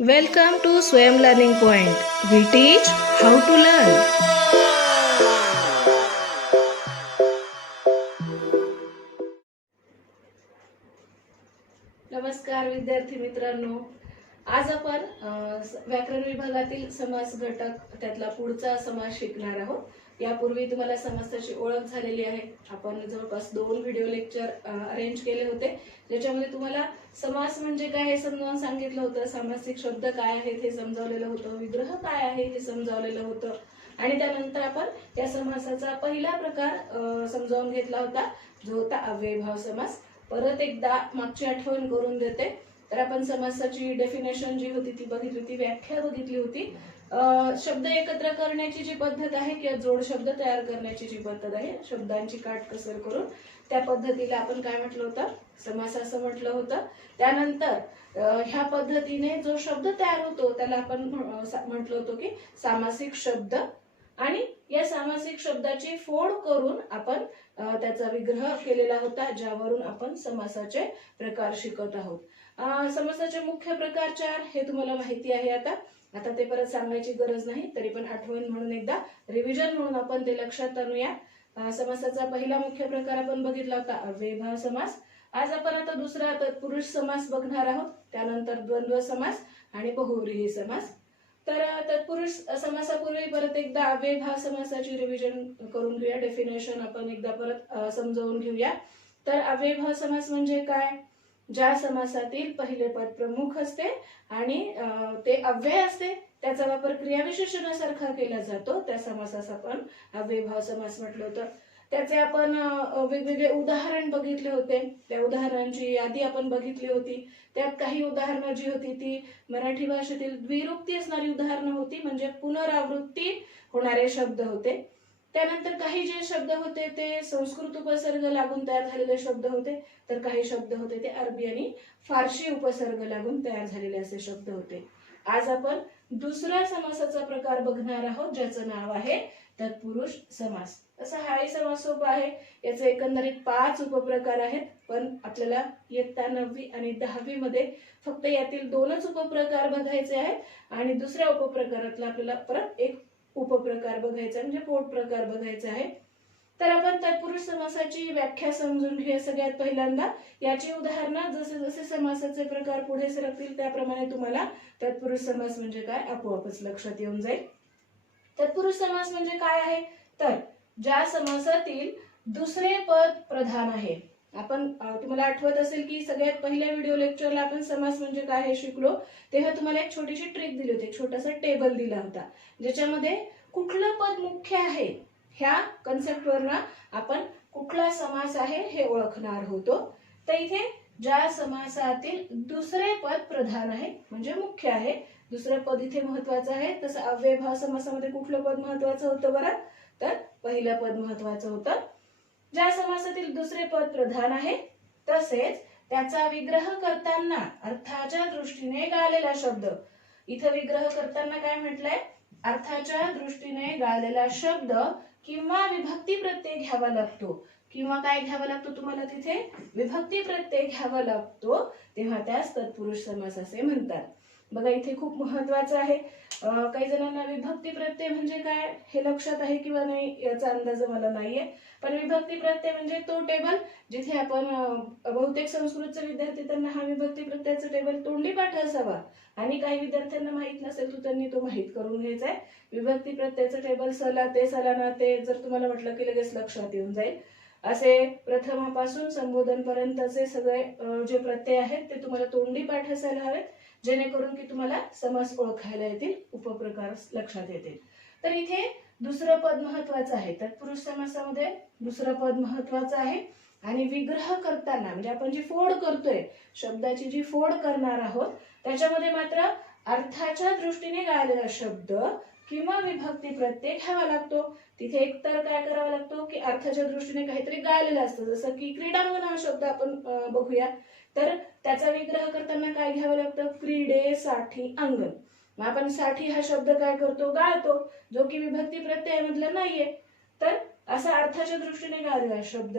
Welcome to Swayam Learning Point. We teach how to learn. नमस्कार विद्यार्थी मित्रांनो. आज आपण व्याकरण विभागातील समास घटक त्यातला पुढचा समास शिकणार आहोत. यापूर्वी तुम्हाला समासाची ओळख झालेली आहे. आपण जवळपास 2 व्हिडिओ लेक्चर अरेंज केले होते, ज्याच्यामध्ये तुम्हाला समास म्हणजे काय हे समजावून सांगितलं होतं, सामासिक शब्द काय आहेत हे समजावलेलं होतं, विग्रह काय आहे हे समजावलेलं होतं आणि त्यानंतर आपण या समासाचा पहिला प्रकार समजावून घेतला होता, जो होता अव्ययीभाव समास. परत एकदा मागची आठवण करून देते. तर आपण समासाची डेफिनेशन जी होती ती बघितली होती, व्याख्या बघितली होती. शब्द एकत्र करण्याची जी पद्धत आहे किंवा जोड शब्द तयार करण्याची जी पद्धत आहे, शब्दांची काटकसर करून त्या पद्धतीला आपण काय म्हटलं होतं, समास असं म्हटलं होतं. त्यानंतर ह्या पद्धतीने जो शब्द तयार होतो त्याला आपण म्हटलं होतं की सामासिक शब्द, आणि या सामासिक शब्दाची फोड करून आपण त्याचा विग्रह केलेला होता, ज्यावरून आपण समासाचे प्रकार शिकत आहोत. समासाचे मुख्य प्रकार 4 हे तुम्हाला माहिती आहे. आता ते परत सांगायची गरज नाही, तरी पण आठवण म्हणून एकदा रिव्हिजन म्हणून आपण ते लक्षात आणूया. समासाचा पहिला मुख्य प्रकार आपण बघितला होता अव्ययीभाव समास. आज आपण आता दुसरा तत्पुरुष समास बघणार आहोत, त्यानंतर द्वंद्व समास आणि बहुव्रीही समास. तर तत्पुरुष समासापूर्वी परत एकदा अव्ययीभाव समासाची रिव्हिजन करून घेऊया. डेफिनेशन आपण एकदा परत समजावून घेऊया. तर अव्ययीभाव समास म्हणजे काय? ज्या समासातील पहिले पद प्रमुख असते आणि ते अव्यय असते, त्याचा वापर क्रियाविशेषणासारखा केला जातो, त्या समासास आपण अव्ययीभाव समास म्हटलं होतं. त्याचे आपण वेगवेगळे उदाहरण बघितले होते. त्या उदाहरणांची यादी आपण बघितली होती. त्यात काही उदाहरणं जी होती ती मराठी भाषेतील द्विरुक्ती असणारी उदाहरणं होती, म्हणजे पुनरावृत्ती होणारे शब्द होते. त्यानंतर काही जे शब्द होते ते संस्कृत उपसर्ग लागून तयार झालेले शब्द होते, तर काही शब्द होते ते अरबी आणि फारशी उपसर्ग लागून तयार झालेले असे शब्द होते. आज आपण दुसऱ्या समासाचा प्रकार बघणार आहोत, ज्याचं नाव आहे तत्पुरुष समास. असा हाही समास सोपा आहे. याचे एकंदरीत 5 उपप्रकार आहेत, पण आपल्याला इयत्ता 9वी आणि 10वी मध्ये फक्त यातील 2च उपप्रकार बघायचे आहेत आणि दुसऱ्या उपप्रकारातला आपल्याला परत एक उपप्रकार बघायचा म्हणजे पोट प्रकार बघायचा आहे. तर आपण तत्पुरुष समासाची व्याख्या समजून घेऊया. सगळ्यात पहिल्यांदा याची उदाहरणं जसे जसे समासाचे प्रकार पुढे सरकतील त्याप्रमाणे तुम्हाला तत्पुरुष समास म्हणजे काय आपोआपच लक्षात येऊन जाईल. तत्पुरुष समास म्हणजे काय आहे? तर ज्या समासातील दुसरे पद प्रधान आहे. आपण तुम्हाला आठवत असेल की सगळ्यात पहिल्या व्हिडिओ लेक्चरला आपण समास म्हणजे काय हे शिकलो, तेव्हा तुम्हाला एक छोटीशी ट्रिक दिली होती, एक छोटासा टेबल दिला होता, ज्याच्यामध्ये कुठलं पद मुख्य आहे ह्या कन्सेप्टवरनं आपण कुठला समास आहे हे ओळखणार होतो. तर इथे ज्या समासातील दुसरे पद प्रधान आहे म्हणजे मुख्य आहे, दुसरं पद इथे महत्वाचं आहे. तसं अव्ययीभाव समासामध्ये कुठलं पद महत्वाचं होतं बरं? तर पहिलं पद महत्वाचं होतं. ज्या समासातील दुसरे पद प्रधान आहे तसेच त्याचा विग्रह करताना अर्थाच्या दृष्टीने गाळलेला शब्द. इथं विग्रह करताना काय म्हटलंय? अर्थाच्या दृष्टीने गाळलेला शब्द किंवा विभक्ती प्रत्यय घ्यावा लागतो. किंवा काय घ्यावा लागतो तुम्हाला तिथे? विभक्ती प्रत्यय घ्यावा लागतो, तेव्हा त्यास तत्पुरुष समास असे म्हणतात. बघा इथे खूप महत्वाचं आहे. काही जणांना विभक्ती प्रत्यय म्हणजे काय हे लक्षात आहे किंवा नाही याचा अंदाज मला नाहीये, पण विभक्ती प्रत्यय म्हणजे तो टेबल जिथे आपण बहुतेक संस्कृतचे विद्यार्थी त्यांना हा विभक्ती प्रत्ययाचा टेबल तोंडी पाठ असावा आणि काही विद्यार्थ्यांना माहित नसेल तर त्यांनी तो माहित करून घ्यायचा आहे. विभक्ती प्रत्ययाचं टेबल सला ते सलाना ते जर तुम्हाला म्हटलं की लगेच लक्षात येऊन जाईल. असे प्रथमापासून संबोधन पर्यंतचे सगळे जे प्रत्यय आहेत ते तुम्हाला तोंडी पाठ असायला हवेत, जेणेकरून की तुम्हाला समास ओळखायला येतील, उपप्रकार लक्षात येतील. तर इथे दुसरं पद महत्वाचं आहे. तत्पुरुष समासामध्ये दुसरं पद महत्वाचं आहे आणि विग्रह करताना म्हणजे आपण जी फोड करतोय, शब्दाची जी फोड करणार आहोत, त्याच्यामध्ये मात्र अर्थाच्या दृष्टीने गाळलेला शब्द किंवा विभक्ती प्रत्यय घ्यावा लागतो. तिथे एकतर काय करावा लागतो की अर्थाच्या दृष्टीने काहीतरी गाळलेलं असतं, जसं की क्रीडांगण हा शब्द आपण बघूया. तर त्याचा विग्रह करताना काय घ्यावं लागतं? क्रीडेसाठी अंगण. मग आपण साठी हा शब्द काय करतो? गाळतो, जो की विभक्ती प्रत्ययामधला नाहीये. तर असा अर्थाच्या दृष्टीने गाळलेला शब्द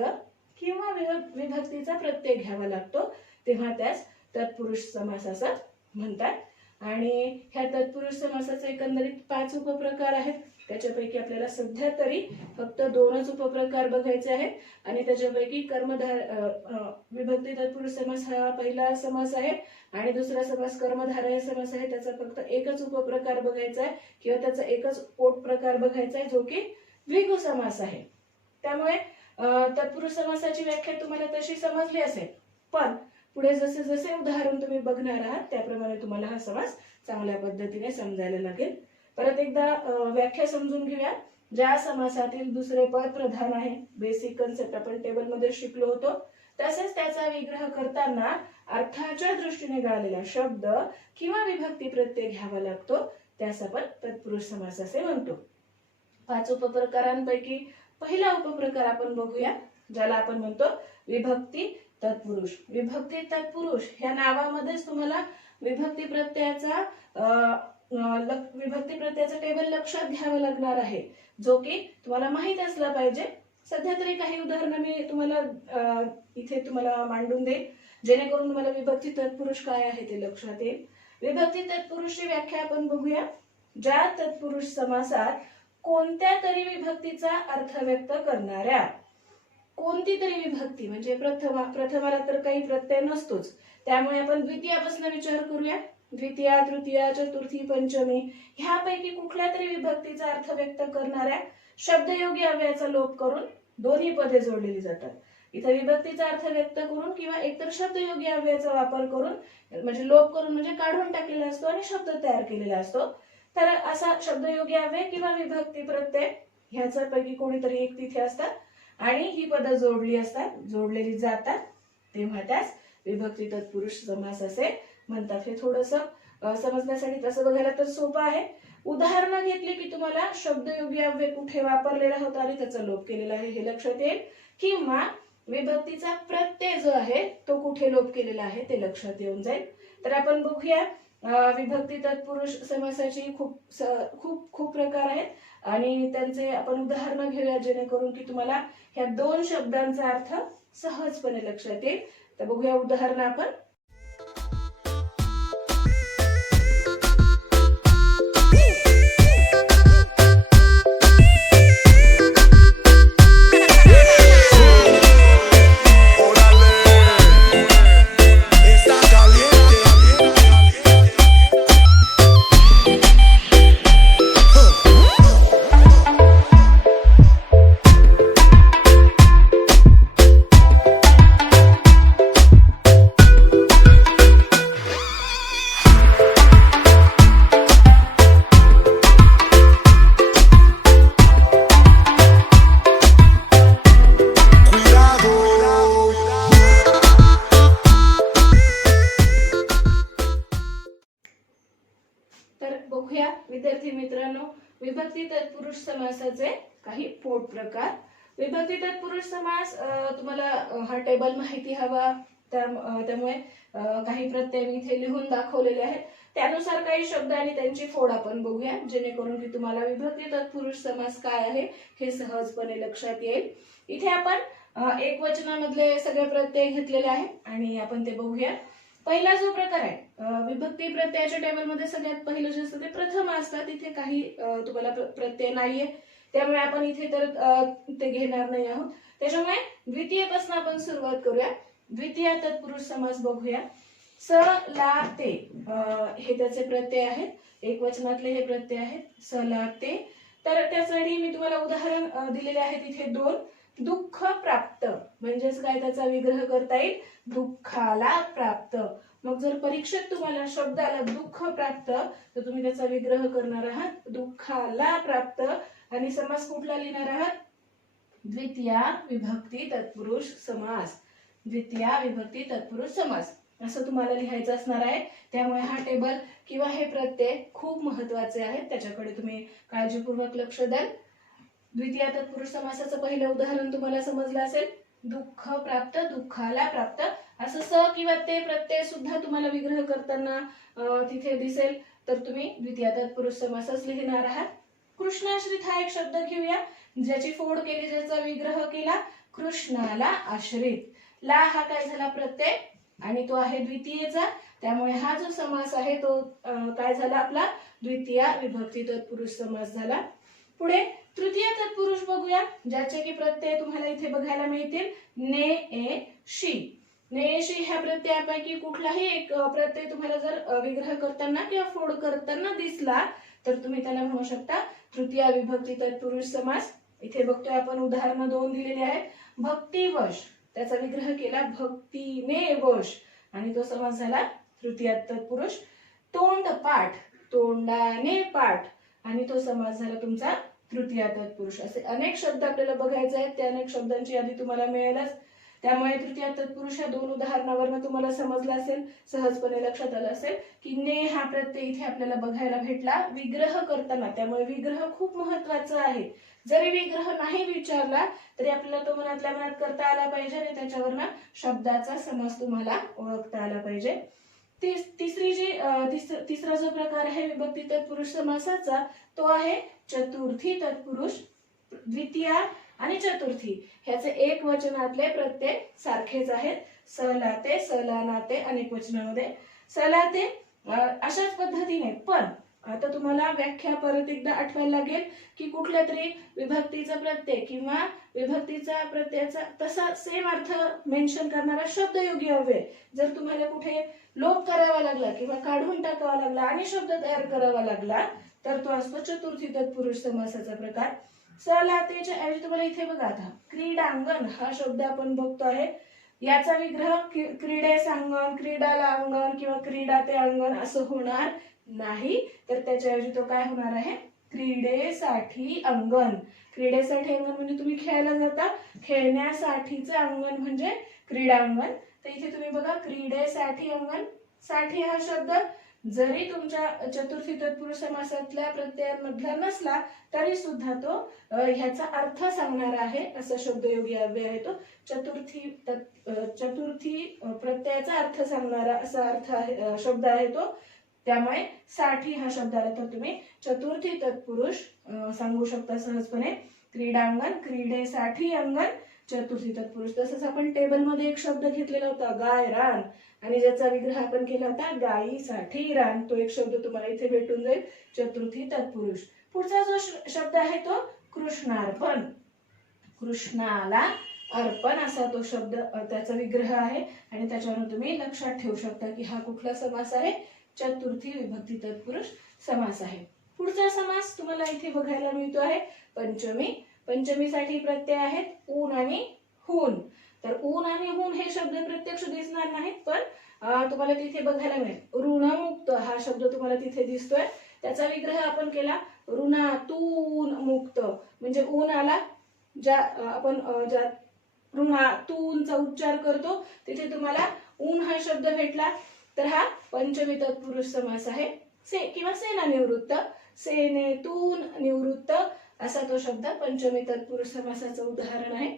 किंवा विभक्तीचा प्रत्यय घ्यावा लागतो, तेव्हा त्यास तत्पुरुष समास असं म्हणतात. आणि ह्या तत्पुरुष समासाचे एकंदरीत 5 उपप्रकार आहेत. त्याच्यापैकी आपल्याला सध्या तरी फक्त 2च उपप्रकार बघायचे आहेत आणि त्याच्यापैकी विभक्ती तत्पुरुष समास हा पहिला समास आहे आणि दुसरा समास कर्मधारय समास आहे. त्याचा फक्त एकच उपप्रकार बघायचा आहे किंवा त्याचा एकच पोट प्रकार बघायचा आहे जो की द्विगु समास आहे. त्यामुळे तत्पुरुष समासाची व्याख्या तुम्हाला तशी समजली असेल, पण पुढे जसे जसे उदाहरण तुम्ही बघणार आहात त्याप्रमाणे तुम्हाला हा समास चांगल्या पद्धतीने समजायला लागेल. परत एकदा व्याख्या समजून घेऊया. ज्या समासातील दुसरे पद प्रधान आहे, बेसिक कन्सेप्ट आपण टेबलमध्ये शिकलो होतो, तसेच त्याचा विग्रह करताना अर्थाच्या दृष्टीने गाळलेला शब्द किंवा विभक्ती प्रत्यय घ्यावा लागतो, त्यास आपण तत्पुरुष समास असे म्हणतो. 5 उपप्रकारांपैकी पहिला उपप्रकार आपण बघूया, ज्याला आपण म्हणतो विभक्ती तत्पुरुष. विभक्ती तत्पुरुष ह्या नावामध्येच तुम्हाला विभक्ती प्रत्ययाचा टेबल लक्षात घ्यावं लागणार आहे, जो की तुम्हाला माहित असला पाहिजे. सध्या तरी काही उदाहरणं मी तुम्हाला मांडून देईल, जेणेकरून तुम्हाला विभक्ती तत्पुरुष काय आहे ते लक्षात येईल. विभक्ती तत्पुरुषची व्याख्या आपण बघूया. ज्या तत्पुरुष समासात कोणत्या तरी विभक्तीचा अर्थ व्यक्त करणाऱ्या, कोणती तरी विभक्ती म्हणजे प्रथमाला तर काही प्रत्यय नसतोच, त्यामुळे आपण द्वितीयापासून विचार करूया. द्वितीया, तृतीया, चतुर्थी, पंचमी ह्यापैकी कुठल्या तरी विभक्तीचा अर्थ व्यक्त करणाऱ्या शब्दयोगी अव्ययाचा लोप करून दोन्ही पदे जोडलेली जातात. इथे विभक्तीचा अर्थ व्यक्त करून किंवा एकतर शब्दयोगी अव्ययाचा वापर करून म्हणजे लोप करून म्हणजे काढून टाकलेला असतो आणि शब्द तयार केलेला असतो. तर असा शब्दयोगी अव्यय किंवा विभक्ती प्रत्यय ह्याच्यापैकी कोणीतरी एक तिथे असतात आणि ही पदं जोडलेली जातात, तेव्हा त्यास विभक्ती तत्पुरुष समास असे म्हणतात. हे थोडंसं समजण्यासाठी तसं बघायला तर सोपं आहे. उदाहरणं घेतली की तुम्हाला शब्दयोगी अव्यय कुठे वापरलेला होता आणि त्याचा लोप केलेला आहे हे लक्षात येईल, किंवा विभक्तीचा प्रत्यय जो आहे तो कुठे लोप केलेला आहे ते लक्षात येऊन जाईल. तर आपण बघूया विभक्ती तत्पुरुष समासाची खूप प्रकार आहेत आणि त्यांचे आपण उदाहरणं घेऊया, जेणेकरून की तुम्हाला ह्या 2 शब्दांचा अर्थ सहजपणे लक्षात येईल. तर बघूया उदाहरण आपण. बघूया विद्यार्थी मित्रांनो विभक्ती तत्पुरुष समासाचे काही पोट प्रकार. विभक्ती तत्पुरुष समास तुम्हाला हा टेबल माहिती हवा, त्यामुळे काही प्रत्यय मी इथे लिहून दाखवलेले आहेत. त्यानुसार काही शब्द आणि त्यांची फोड आपण बघूया, जेणेकरून की तुम्हाला विभक्ती तत्पुरुष समास काय आहे हे सहजपणे लक्षात येईल. इथे आपण एकवचनामधले सगळे प्रत्यय घेतलेले आहेत आणि आपण ते बघूया. पहिला जो प्रकार आहे विभक्ती प्रत्ययाच्या टेबलमध्ये सगळ्यात पहिलं जे असतं ते प्रथम असतात. इथे काही तुम्हाला प्रत्यय नाहीये, त्यामुळे आपण इथे तर ते घेणार नाही आहोत. त्याच्यामुळे द्वितीयपासून आपण सुरुवात करूया. द्वितीय तत्पुरुष समास बघूया. स, ला, ते हे त्याचे प्रत्यय आहेत. एकवचनातले हे प्रत्यय आहेत. स, ला, ते. तर त्यासाठी मी तुम्हाला उदाहरण दिलेले आहेत इथे 2. दुःख प्राप्त म्हणजेच काय, त्याचा विग्रह करता येईल दुःखाला प्राप्त. मग जर परीक्षेत तुम्हाला शब्द आला दुःख प्राप्त तर तुम्ही त्याचा विग्रह करणार आहात दुःखाला प्राप्त आणि समास कुठला लिहिणार आहात, द्वितीय विभक्ती तत्पुरुष समास. द्वितीय विभक्ती तत्पुरुष समास असं तुम्हाला लिहायचं असणार आहे. त्यामुळे हा टेबल किंवा हे प्रत्यय खूप महत्वाचे आहेत, त्याच्याकडे तुम्ही काळजीपूर्वक लक्ष द्याल. द्वितीय तत्पुरुष समासाचं पहिलं उदाहरण तुम्हाला समजलं असेल. दुःख प्राप्त, दुःखाला प्राप्त असं स किंवा ते प्रत्यय सुद्धा तुम्हाला विग्रह करताना तिथे दिसेल, तर तुम्ही द्वितीय तत्पुरुष समासच लिहिणार आहात. कृष्णाश्रित हा एक शब्द घेऊया, ज्याची फोड केली, ज्याचा विग्रह केला कृष्णाला आश्रित. ला हा काय झाला प्रत्यय आणि तो आहे द्वितीयेचा, त्यामुळे हा जो समास आहे तो काय झाला आपला द्वितीय विभक्ती तत्पुरुष समास झाला. पुढे तृतीय तत्पुरुष बघूया, ज्याचे की प्रत्यय तुम्हाला इथे बघायला मिळतील. ने, ए, शी. ने, शी ह्या प्रत्ययापैकी कुठलाही एक प्रत्यय तुम्हाला जर विग्रह करताना किंवा फोड करताना दिसला तर तुम्ही त्याला म्हणू शकता तृतीय विभक्ती तत्पुरुष समास. इथे बघतोय आपण उदाहरण 2 दिलेले आहेत. भक्तिवश, त्याचा विग्रह केला भक्तीने वश आणि तो समास झाला तृतीय तत्पुरुष. तोंडपाठ, तोंडाने पाठ आणि तो समास झाला तुमचा तृतीय तत्पुरुष. असे अनेक शब्द आपल्याला बघायचे आहेत, त्या अनेक शब्दांची यादी तुम्हाला मिळेलच. त्यामुळे तृतीय तत्पुरुष या 2 उदाहरणावरून तुम्हाला समजलं असेल, सहजपणे लक्षात आलं असेल की ने हा प्रत्यय इथे आपल्याला बघायला भेटला विग्रह करताना. त्यामुळे विग्रह खूप महत्वाचा आहे. जरी विग्रह नाही विचारला तरी आपल्याला तो मनातल्या मनात करता आला पाहिजे आणि त्याच्यावरनं शब्दाचा समास तुम्हाला ओळखता आला पाहिजे. तिसरा जो प्रकार आहे विभक्ती तत्पुरुष समासाचा तो आहे चतुर्थी तत्पुरुष. द्वितीय आणि चतुर्थी ह्याचे एक वचनातले प्रत्यय सारखेच आहेत. सलाते, सलानाते अनेक वचनामध्ये सलाते अशाच पद्धतीने. पण आता तुम्हाला व्याख्या परत एकदा आठवायला लागेल की कुठल्या तरी विभक्तीचा प्रत्यय किंवा विभक्तीचा प्रत्ययाचा तसा सेम अर्थ मेन्शन करणारा शब्द योग्य हवे. जर तुम्हाला कुठे लोप करावा लागला किंवा काढून टाकावा लागला आणि शब्द तयार करावा लागला तर तो असतो चतुर्थी तत्पुरुष समासाचा प्रकार. सलातेच्या ऐवजी तुम्हाला इथे बघा आता क्रीडांगण हा शब्द आपण बघतो आहे. याचा विग्रह क्रीडेस अंगण, क्रीडाला अंगण किंवा क्रीडा ते अंगण असं होणार नाही, तर त्याच्याऐवजी तो काय होणार आहे क्रीडेसाठी अंगण. क्रीडेसाठी अंगण म्हणजे तुम्ही खेळायला जाता, खेळण्यासाठीचं अंगण म्हणजे क्रीडांगण. तर इथे तुम्ही बघा क्रीडेसाठी अंगण. साठी हा शब्द जरी तुमच्या चतुर्थी तत्पुरुष समासातल्या प्रत्ययांमधला नसला तरी सुद्धा तो ह्याचा अर्थ सांगणारा आहे. असा शब्दयोगी अव्यय आहे तो. चतुर्थी प्रत्ययाचा अर्थ सांगणारा असा अर्थ आहे, शब्द आहे तो. त्यामुळे साठी हा शब्द आला तर तुम्ही चतुर्थी तत्पुरुष सांगू शकता सहजपणे. क्रीडांगण, क्रीडेसाठी अंगण, चतुर्थी तत्पुरुष. तसंच आपण टेबलमध्ये एक शब्द घेतलेला होता गाय रान आणि ज्याचा विग्रह आपण केला होता गायीसाठी रान. तो एक शब्द तुम्हाला इथे भेटून जाईल चतुर्थी तत्पुरुष. पुढचा जो शब्द आहे तो कृष्णार्पण. कृष्णाला अर्पण असा तो शब्द त्याचा विग्रह आहे आणि त्याच्यावरून तुम्ही लक्षात ठेवू शकता की हा कुठला समास आहे चतुर्थी विभक्ती तत्पुरुष समास आहे. पुढचा समास तुम्हाला इथे बघायला मिळतो आहे पंचमी. पंचमीसाठी प्रत्यय आहेत ऊन आणि हून. तर ऊन आणि हून हे शब्द प्रत्यक्ष दिसणार नाहीत पण तुम्हाला तिथे बघायला मिळेल. ऋणमुक्त हा शब्द तुम्हाला तिथे दिसतोय. त्याचा विग्रह आपण केला ऋणातून मुक्त म्हणजे ऊन आला. ज्या आपण ज्या ऋणातूनचा उच्चार करतो तिथे तुम्हाला ऊन हा शब्द भेटला. तर हा पंचमी तत्पुरुष समास आहे. किंवा सेना निवृत्त, सेनेतून निवृत्त असा तो शब्द पंचमी तत्पुरुष समासाचं उदाहरण आहे.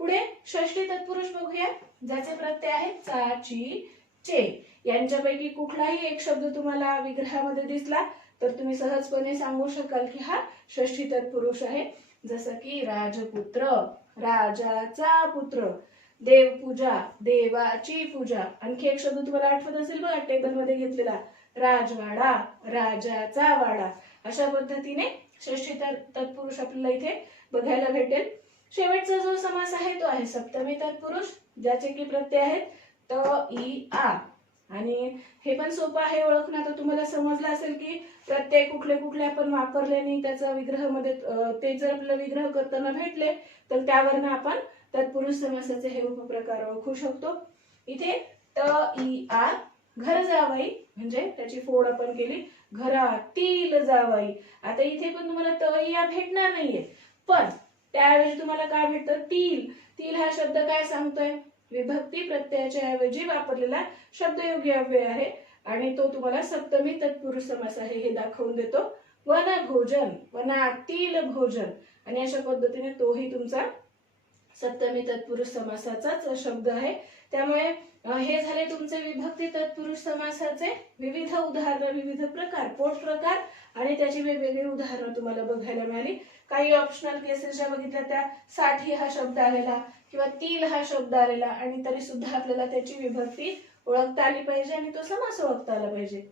पुढे षष्ठी तत्पुरुष बघूया, ज्याचे प्रत्यय आहेत चा, ची, चे. यांच्यापैकी कुठलाही एक शब्द तुम्हाला विग्रहामध्ये दिसला तर तुम्ही सहजपणे सांगू शकाल की हा षष्ठी तत्पुरुष आहे. जसं की राजपुत्र, राजाचा पुत्र, देवपूजा, देवाची पूजा. आणखी एक शब्द तुम्हाला आठवत असेल बघा टेबलमध्ये घेतलेला राजवाडा, राजाचा वाडा. अशा पद्धतीने षष्ठी तत्पुरुष आपल्याला इथे बघायला भेटेल. शेवटचा जो समास आहे तो आहे सप्तमी तत्पुरुष, ज्याचे की प्रत्यय आहेत त, इ, आ. आणि हे पण सोपं आहे ओळखणं. आता तुम्हाला समजलं असेल की प्रत्यय कुठले कुठले आपण वापरले आणि त्याचा विग्रहामध्ये ते जर आपल्याला विग्रह करताना भेटले तर त्यावरनं आपण तत्पुरुष समासाचे हे उपप्रकार ओळखू शकतो. इथे त, इ, आ. घर जावई म्हणजे त्याची फोड आपण केली घरातील जावई. आता इथे पण तुम्हाला त, इ, आ भेटणार नाहीये पण त्याऐवजी तुम्हाला काय भेटतं तील. तील हा शब्द काय सांगतोय विभक्ती प्रत्ययाच्या ऐवजी वापरलेला शब्दयोगी अव्यय आहे आणि तो तुम्हाला सप्तमी तत्पुरुष समास आहे हे दाखवून देतो. वन भोजन, वनातील भोजन. आणि अशा पद्धतीने तोही तुमचा सप्तमी तत्पुरुष समासाचाच शब्द आहे. त्यामुळे हे झाले तुमचे विभक्ती तत्पुरुष समासाचे विविध उदाहरणं, विविध प्रकार, पोट प्रकार आणि त्याची वेगवेगळी उदाहरणं तुम्हाला बघायला मिळाली. काही ऑप्शनल केसेस ज्या बघितल्या त्या साठी हा शब्द आलेला किंवा तील हा शब्द आलेला आणि तरी सुद्धा आपल्याला त्याची विभक्ती ओळखता आली पाहिजे आणि तो समास ओळखता आला पाहिजे.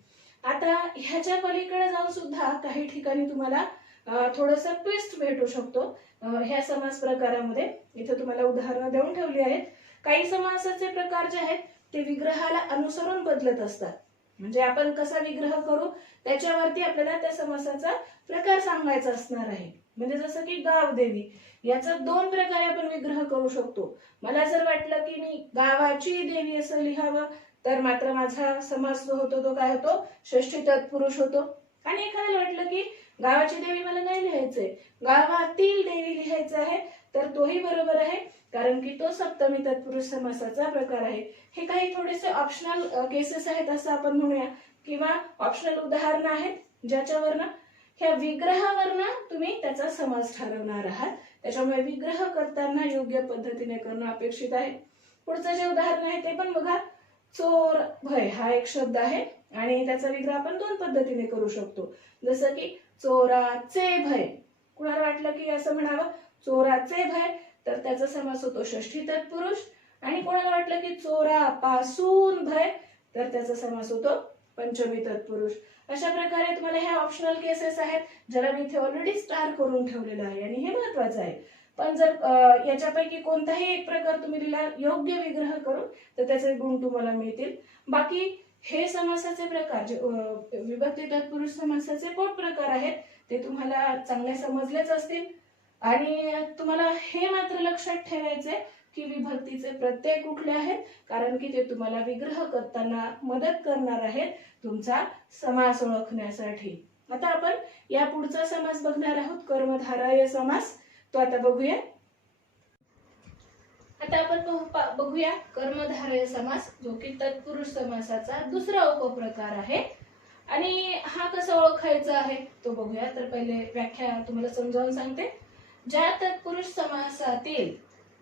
आता ह्याच्या पलीकडे जाऊन सुद्धा काही ठिकाणी तुम्हाला थोडस ट्विस्ट भेटू शकतो ह्या समास प्रकारामध्ये. इथे तुम्हाला उदाहरणं देऊन ठेवली आहेत. काही समासाचे प्रकार जे आहेत ते विग्रहाला अनुसरून बदलत असतात. म्हणजे आपण कसा विग्रह करू त्याच्यावरती आपल्याला त्या समासाचा प्रकार सांगायचा असणार आहे. म्हणजे जसं की गावदेवी, याचा दोन प्रकारे आपण विग्रह करू शकतो. मला जर वाटलं की मी गावाची देवी असं लिहावं तर मात्र माझा समास जो होतो तो काय होतो, षष्ठी तत्पुरुष होतो. आणि एखाद्याला वाटलं की गावाची देवी मला नाही लिहायचंय, गावातील देवी लिहायचं आहे, तर तोही बरोबर आहे, कारण की तो सप्तमी तत्पुरुष समासाचा प्रकार आहे. हे काही थोडेसे ऑप्शनल केसेस आहेत असं आपण म्हणूया, किंवा ऑप्शनल उदाहरणं आहेत ज्याच्यावरनं ह्या विग्रहावरनं तुम्ही त्याचा समास ठरवणार आहात. त्याच्यामुळे विग्रह करताना योग्य पद्धतीने करणं अपेक्षित आहे. पुढचं जे उदाहरण आहे ते पण बघा. चोर भय हा एक शब्द आहे आणि त्याचा विग्रह आपण दोन पद्धतीने करू शकतो. जसं की चोराचे भय. कुणाला वाटलं की असं म्हणावं चोराचे भय, तर त्याचा समास होतो षष्ठी तत्पुरुष. आणि कोणाला वाटलं की चोरापासून भय, तर त्याचा समास होतो पंचमी तत्पुरुष. अशा प्रकारे तुम्हाला ह्या ऑप्शनल केसेस आहेत ज्याला मी इथे ऑलरेडी स्टार करून ठेवलेलं आहे आणि हे महत्वाचं आहे. पण जर याच्यापैकी कोणताही एक प्रकार तुम्ही लिहिला योग्य विग्रह करून तर त्याचे गुण तुम्हाला मिळतील. बाकी हे समासाचे प्रकार जे विभक्ती तत्पुरुष समासाचे पोट प्रकार आहेत ते तुम्हाला चांगले समजलेच असतील. आणि तुम्हाला हे मात्र लक्षात ठेवायचे की विभक्तीचे प्रत्यय कुठले आहेत, कारण की ते तुम्हाला विग्रह करताना मदत करणार आहेत तुमचा समास ओळखण्यासाठी. आता आपण या पुढचा समास बघणार आहोत, कर्मधारय समास. तो आता बघूया. आता आपण बघूया कर्मधारय समास, जो की तत्पुरुष समासाचा दुसरा उपप्रकार आहे. आणि हा कसा ओळखायचा आहे तो बघूया. तर पहिले व्याख्या तुम्हाला समजावून सांगते. ज्या तत्पुरुष समासातील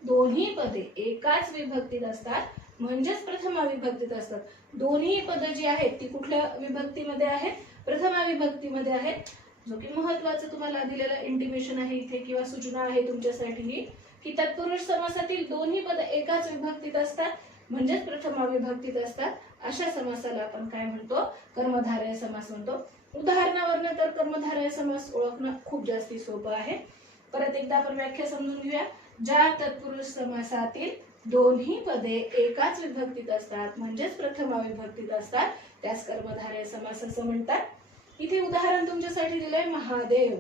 दोन्ही पदे एकाच विभक्तीत असतात, म्हणजेच प्रथमा विभक्तीत असतात. दोन्ही पदे जी आहेत ती कुठल्या विभक्तीमध्ये आहेत, प्रथमा विभक्तीमध्ये आहेत. जो की महत्वाचं तुम्हाला दिलेलं इंटिमेशन आहे इथे किंवा सूचना आहे तुमच्यासाठी ही, की तत्पुरुष समासातील दोन्ही पद एकाच विभक्तीत असतात, म्हणजेच प्रथमा विभक्तीत असतात. अशा समासाला आपण काय म्हणतो, कर्मधारय समास म्हणतो. उदाहरणावरनं तर कर्मधारय समास ओळखणं खूप जास्ती सोपं आहे. परत एकदा आपण व्याख्या समजून घेऊया. ज्या तत्पुरुष समासातील दोन्ही पदे एकाच विभक्तीत असतात, म्हणजेच प्रथमा विभक्तीत असतात, त्यास कर्मधारय समास असं म्हणतात. इथे उदाहरण तुमच्यासाठी दिलंय महादेव,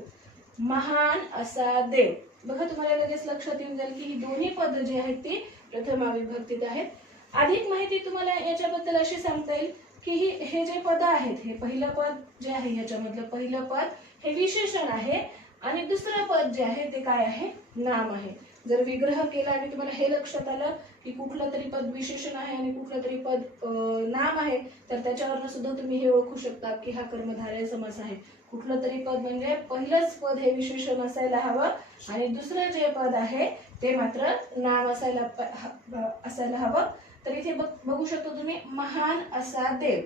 महान असा देव. बघा तुम्हाला लगेच लक्षात येऊन जाईल की ही दोन्ही पद जी आहेत ती प्रथमा विभक्तीत आहेत. अधिक माहिती तुम्हाला याच्याबद्दल अशी सांगता येईल की हे जे पद आहेत, हे पहिलं पद जे आहे ह्याच्यामधलं पहिलं पद हे विशेषण आहे आणि दुसरं पद जे आहे ते काय आहे, नाम आहे. जर विग्रह केला आणि तुम्हाला हे लक्षात आलं की कुठलं तरी पद विशेषण आहे आणि कुठलं तरी पद नाम आहे, तर त्याच्यावरनं सुद्धा तुम्ही हे ओळखू शकता की हा कर्मधारय समास आहे. कुठलं तरी पद म्हणजे पहिलंच पद हे विशेषण असायला हवं आणि दुसरं जे पद आहे ते मात्र नाम असायला हवं. तर इथे बघू शकतो तुम्ही, महान असा देव.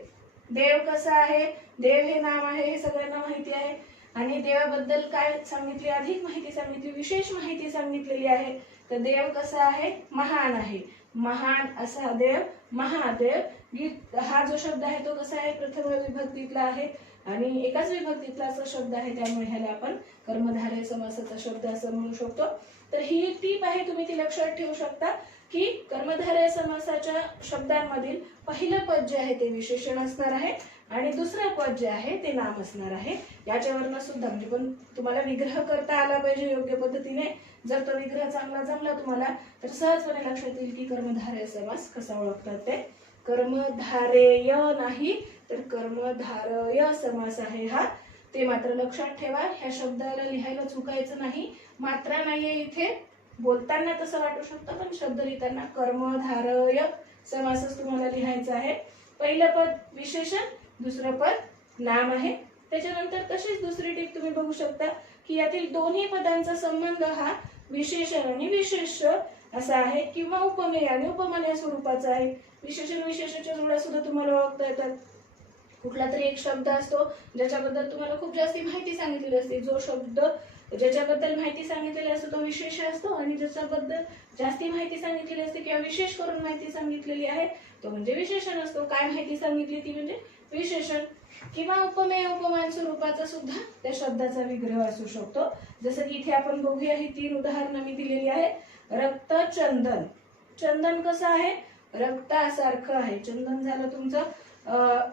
देव कसा आहे, देव हे नाम आहे हे सगळ्यांना माहिती आहे. आणि देवाबद्दल काय सांगितले, अधिक माहिती सांगितली, विशेष माहिती सांगितलेली आहे. तर देव कसा आहे, महान आहे. महान असा देव, महादेव. गीत हा जो शब्द आहे तो कसा आहे, प्रथम विभक्तीतला आहे आणि एकाच विभक्तीतला असा शब्द आहे, त्यामुळे ह्याला आपण कर्मधारय समासाचा शब्द असं म्हणू शकतो. तर ही टीप आहे, तुम्ही ती लक्षात ठेवू शकता की कर्मधारय समासाच्या शब्दांमधील पहिलं पद जे आहे ते विशेषण असणार आहे आणि दुसरं पद जे आहे ते नाम असणार आहे. याच्यावरनं सुद्धा म्हणजे पण तुम्हाला विग्रह करता आला पाहिजे योग्य पद्धतीने. जर तो विग्रह चांगला जमला तुम्हाला तर सहजपणे लक्षात येईल की कर्मधारय समास कसा ओळखतात ते. कर्मधारेय नाही तर कर्मधारय समास आहे हा, ते मात्र लक्षात ठेवा. ह्या शब्दाला लिहायला चुकायचं नाही. मात्रा नाहीये इथे, बोलताना तसं वाटू शकतं पण शब्द लिहिताना कर्मधारय समासच तुम्हाला लिहायचा आहे. पहिलं पद विशेषण, दुसरं पद नाम आहे. त्याच्यानंतर तशीच दुसरी टीप तुम्ही बघू शकता की यातील दोन्ही पदांचा संबंध हा विशेषण आणि विशेष असा आहे किंवा उपमेय आणि उपमेय स्वरूपाचा आहे. विशेषण विशेषाच्या जोड्या सुद्धा तुम्हाला ओळखता येतात. कुठला तरी एक शब्द असतो ज्याच्याबद्दल तुम्हाला खूप जास्ती माहिती सांगितलेली असते. जो शब्द ज्याच्याबद्दल माहिती सांगितलेली असतो तो विशेष असतो, आणि ज्याच्याबद्दल जास्ती माहिती सांगितलेली असते किंवा विशेष करून माहिती सांगितलेली आहे तो म्हणजे विशेषण असतो. काय माहिती सांगितली ती म्हणजे विशेषण. किंवा उपमेय उपमान स्वरूपाचा सुद्धा त्या शब्दाचा विग्रह असू शकतो. जसं की इथे आपण बघूया, ही 3 उदाहरणं मी दिलेली आहे. रक्त, चंदन. चंदन कसं आहे? रक्तासारखं आहे. चंदन झालं तुमचं,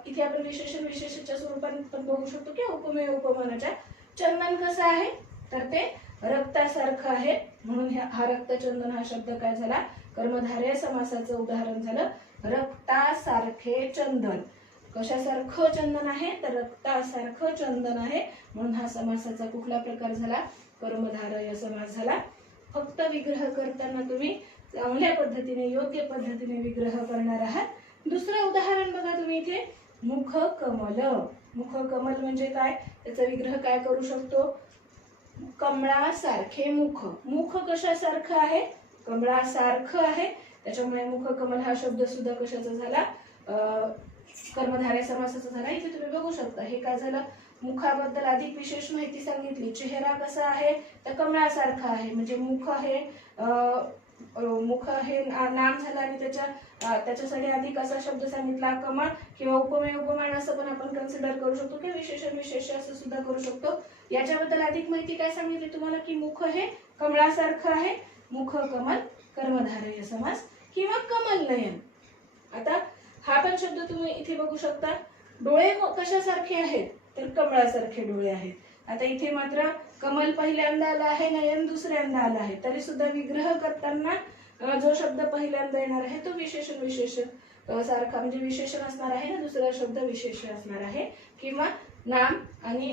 इथे आपण विशेषण विशेषच्या स्वरूपात पण बघू शकतो किंवा उपमेय उपमानाच्या. चंदन कसं आहे तर ते रक्तासारखं आहे, म्हणून हा रक्तचंदन हा शब्द काय झाला? कर्मधारय समासाचं उदाहरण झालं. रक्तासारखे चंदन. कशासारखं चंदन आहे तर रक्तासारखं चंदन आहे, म्हणून हा समासाचा कुठला प्रकार झाला? कर्मधारय समास झाला. फक्त विग्रह करताना तुम्ही चांगल्या पद्धतीने योग्य पद्धतीने विग्रह करणार आहात. दुसरं उदाहरण बघा तुम्ही इथे, मुख कमल. मुख कमल म्हणजे काय? त्याचा विग्रह काय करू शकतो? कमळासारखे मुख. मुख कशासारखं आहे? कमळासारखं आहे, त्याच्यामुळे मुख कमल हा शब्द सुद्धा कशाचा झाला? कर्मधारय समासाचा झाला. इथे तुम्ही बघू शकता हे काय झालं? मुखाबद्दल अधिक विशेष माहिती सांगितली. चेहरा कसा आहे तर कमळासारखा आहे, म्हणजे मुख हे नाम झालं आणि त्याच्यासाठी अधिक असा शब्द सांगितला कमळ, किंवा उपमेय उपमान असं पण आपण कन्सिडर करू शकतो, किंवा विशेषण विशेष असं सुद्धा करू शकतो. याच्याबद्दल अधिक माहिती काय सांगितली तुम्हाला की मुख हे कमळासारखं आहे. मुख कमल कर्मधारय समास किंवा कमल नयन. आता हा पण शब्द तुम्ही इथे बघू शकता. डोळे कशासारखे आहेत तर कमळासारखे डोळे आहेत. आता इथे मात्र कमल पहिल्यांदा आला आहे, नयन दुसऱ्यांदा आला आहे, तरी सुद्धा विग्रह करताना जो शब्द पहिल्यांदा येणार आहे तो विशेषण विशेषण सारखा म्हणजे विशेषण असणार आहे ना, दुसरा शब्द विशेषण असणार आहे. किंवा नाम आणि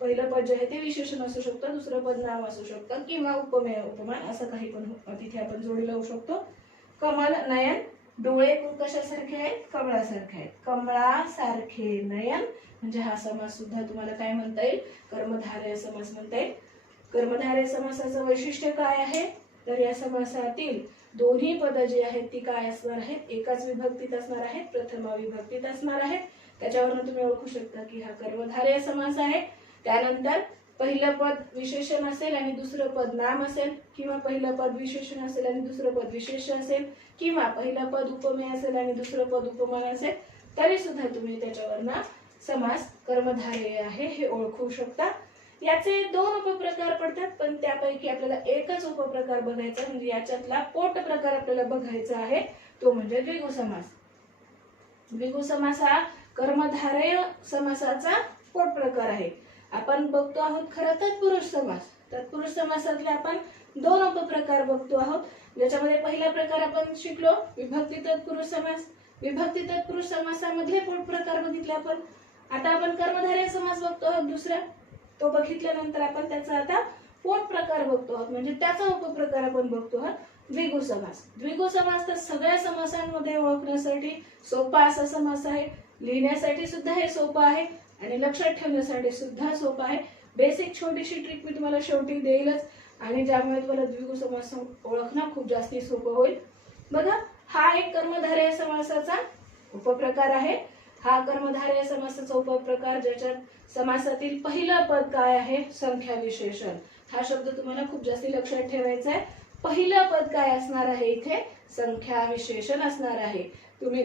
पहिलं पद जे आहे ते विशेषण असू शकतं, दुसरं पद नाम असू शकतं, किंवा उपमेय उपमान असं काही पण तिथे आपण जोडी लावू शकतो. कमल नयन. डोळे कशासारखे आहेत? कमळासारखे आहेत. कमळासारखे नयन म्हणजे हा समास सुद्धा तुम्हाला काय म्हणता येईल? कर्मधारय समास म्हणता येईल. कर्मधारय समासाचं वैशिष्ट्य काय आहे तर या समासातील दोन्ही पद जी आहेत ती काय असणार आहेत? एकाच विभक्तीत असणार आहेत, प्रथमा विभक्तीत असणार आहेत. त्याच्यावरून तुम्ही ओळखू शकता की हा कर्मधारय समास आहे. त्यानंतर पहिलं पद विशेषण असेल आणि दुसरं पद नाम असेल, किंवा पहिलं पद विशेषण असेल आणि दुसरं पद विशेष असेल, किंवा पहिलं पद उपमेय असेल आणि दुसरं पद उपमान असेल, तरी सुद्धा तुम्ही त्याच्यावरनं समास कर्मधारय आहे हे ओळखू शकता. याचे 2 उपप्रकार पडतात, पण त्यापैकी आपल्याला एकच उपप्रकार बघायचा, म्हणजे याच्यातला पोट प्रकार आपल्याला बघायचा आहे, तो म्हणजे द्विगु समास. द्विगु समास हा कर्मधारय समासाचा पोट प्रकार आहे. आपण बघतो आहोत खरं तत्पुरुष समास. तत्पुरुष समासातले आपण 2 उपप्रकार बघतो आहोत, ज्याच्यामध्ये पहिला प्रकार आपण शिकलो विभक्ती तत्पुरुष समास. विभक्ती तत्पुरुष समासामधले पोट प्रकार बघितले आपण. आता आपण कर्मधारय समास बघतो आहोत दुसरा. तो बघितल्यानंतर आपण त्याचा आता पोट प्रकार बघतो आहोत, म्हणजे त्याचा उपप्रकार आपण बघतो आहोत द्विगु समास. द्विगु समास तर सगळ्या समासांमध्ये ओळखण्यासाठी सोपा असा समास आहे. लिहिण्यासाठी सुद्धा हे सोपं आहे आणि लक्षात ठेवण्यासाठी सुद्धा सोपं आहे. बेसिक छोटीशी ट्रिक मी तुम्हाला शेवटी देईलच, आणि ज्यामुळे तुम्हाला द्विगु समास ओळखणं खूप जास्ती सोपं होईल. बघा, हा एक कर्मधारय समासाचा उपप्रकार आहे. हा कर्मधारय समासाचा उपप्रकार ज्याच्यात समासातील पहिलं पद काय आहे? संख्या विशेषण. हा शब्द तुम्हाला खूप जास्ती लक्षात ठेवायचा आहे. पहिलं पद काय असणार आहे? इथे संख्या विशेषण असणार आहे. तुम्ही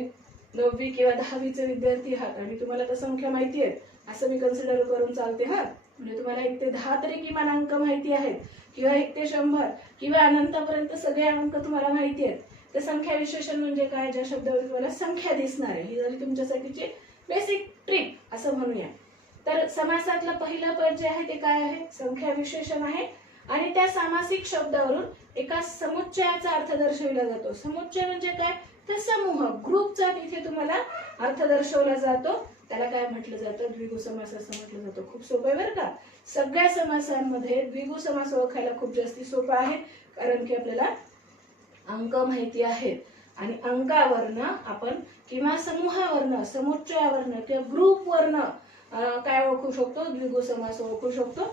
9वी किंवा 10वीचे विद्यार्थी आहात आणि तुम्हाला तर संख्या माहिती आहेत असं मी कन्सिडर करून चालते हा. म्हणजे तुम्हाला 1 ते 10 तरी किमान अंक माहिती आहेत, किंवा 1 ते 100 किंवा अनंतापर्यंत सगळे अंक तुम्हाला माहिती आहेत. तर संख्या विशेषण म्हणजे काय? ज्या शब्दावर तुम्हाला संख्या दिसणार आहे. ही झाली तुमच्यासाठीची बेसिक ट्रिक असं म्हणूया. तर समासातलं पहिलं पद जे आहे ते काय आहे? संख्या विशेषण आहे, आणि त्या सामासिक शब्दावरून एका समुच्चयाचा अर्थ दर्शविला जातो. समुच्चय म्हणजे काय? तर समूह, ग्रुपचा तिथे तुम्हाला अर्थ दर्शवला जातो. त्याला काय म्हटलं जातं? द्विगु समास असं म्हटलं जातं. खूप सोपं आहे बरं का. सगळ्या समासांमध्ये द्विगु समास ओळखायला खूप जास्ती सोपं आहे, कारण की आपल्याला अंक माहिती आहेत, आणि अंकावरनं आपण किंवा समूहावरनं, समुच्चयावरनं किंवा ग्रुपवरनं काय ओळखू शकतो? द्विगु समास ओळखू शकतो.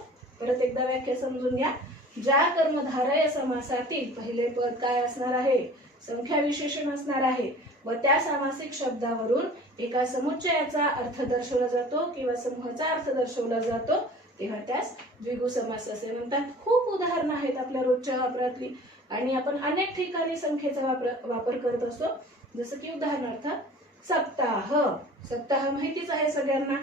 परत एकदा व्याख्या समजून घ्या. ज्या कर्मधारय समासातील पहिले पद काय असणार आहे? संख्या विशेषण असणार आहे, व त्या सामासिक शब्दावरून एका समुच्चयाचा अर्थ दर्शवला जातो किंवा समूहाचा अर्थ दर्शवला जातो, तेव्हा त्यास द्विगु समास असे म्हणतात. खूप उदाहरणं आहेत आपल्या रोजच्या वापरातली आणि आपण अनेक ठिकाणी संख्येचा वापर करत असतो. जसं की उदाहरणार्थ सप्ताह. सप्ताह माहितीच आहे सगळ्यांना.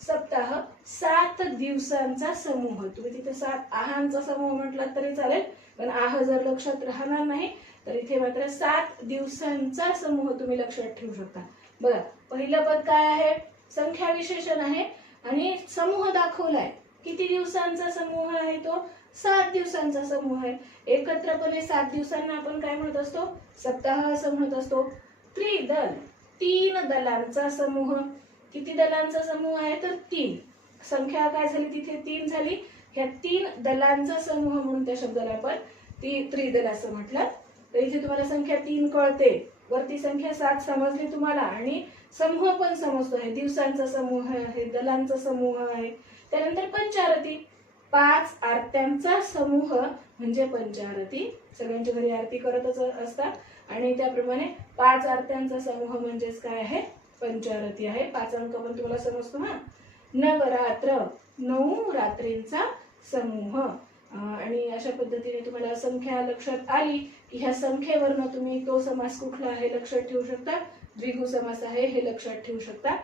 सप्ताह 7 दिवसांचा समूह. तुम्ही तिथे 7 आहांचा समूह म्हटलात तरी चालेल, पण आह जर लक्षात राहणार नाही तर इथे मात्र 7 दिवसांचा समूह तुम्ही लक्षात ठेवू शकता. बघा, पहिलं पद काय आहे? संख्या विशेषण आहे आणि समूह दाखवलाय. किती दिवसांचा समूह आहे तो? 7 दिवसांचा समूह आहे. एकत्रपणे 7 दिवसांना आपण काय म्हणत असतो? सप्ताह असं म्हणत असतो. त्रिदल, 3 दलांचा समूह. किती दलांचा समूह आहे? तर 3. संख्या काय झाली तिथे? 3 झाली. ह्या 3 दलांचा समूह म्हणून त्या शब्दाला आपण त्रिदल असं म्हटलं. तर इथे तुम्हाला संख्या 3 कळते, वरती संख्या 7 समजली तुम्हाला आणि समूह पण समजतो आहे. दिवसांचा समूह आहे, दलांचा समूह आहे. त्यानंतर पंचारती, 5 आरत्यांचा समूह म्हणजे पंचारती. सगळ्यांच्या घरी आरती करतच असतात आणि त्याप्रमाणे 5 आरत्यांचा समूह म्हणजेच काय आहे? पंचारती आहे. 5 अंक पण तुम्हाला समजतो ना. नवरात्र, 9 रात्रींचा समूह. आणि अशा पद्धतीने तुम्हाला संख्या लक्षात आली की ह्या संख्येवरनं तुम्ही तो समास कुठला आहे लक्षात ठेवू शकता. द्विगु समास आहे हे लक्षात ठेवू शकता.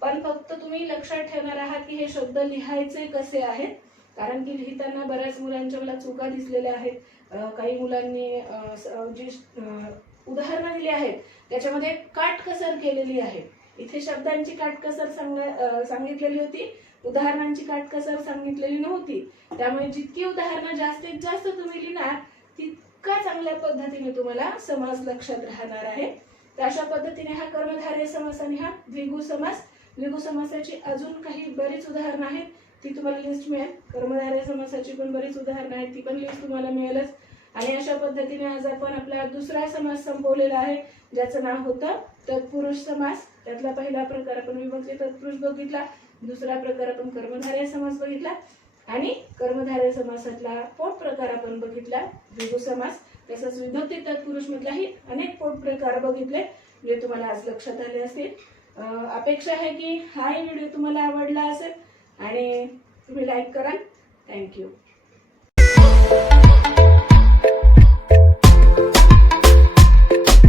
पण फक्त तुम्ही लक्षात ठेवणार आहात की हे शब्द लिहायचे कसे आहेत, कारण की लिहिताना बऱ्याच मुलांच्या मला चुका दिसलेल्या आहेत. काही मुलांनी जी उदाहरणं दिली आहेत त्याच्यामध्ये काटकसर केलेली आहे. इथे शब्दांची काटकसर सांगितलेली होती, उदाहरणांची काटकसर सांगितलेली नव्हती. त्यामुळे जितकी उदाहरणं जास्तीत जास्त तुम्ही लिहिणार तितका चांगल्या पद्धतीने तुम्हाला समास लक्षात राहणार आहे. तर अशा पद्धतीने हा कर्मधारय समास आणि हा द्विगु समास. द्विगु समासाची अजून काही बरीच उदाहरणं आहेत, ती तुम्हाला लिस्ट मिळेल. कर्मधारय समासाची पण बरीच उदाहरणं आहेत, ती पण लिस्ट तुम्हाला मिळेलच. आणि अशा पद्धतीने आज आपण आपला दुसरा समास संपवलेला आहे, ज्याचं नाव होतं तत्पुरुष समास. त्यातला पहिला प्रकार आपण विभक्ती तत्पुरुष बघितला, दुसरा प्रकार आपण कर्मधारय समास बघितला आणि कर्मधारय समासातला पोट प्रकार आपण बघितला द्विगु समास. तसंच विभक्ती तत्पुरुष मधलाही अनेक पोट प्रकार बघितले, जे तुम्हाला आज लक्षात आले असतील. अपेक्षा आहे की हा व्हिडिओ तुम्हाला आवडला असेल आणि तुम्ही लाईक कराल. थँक्यू.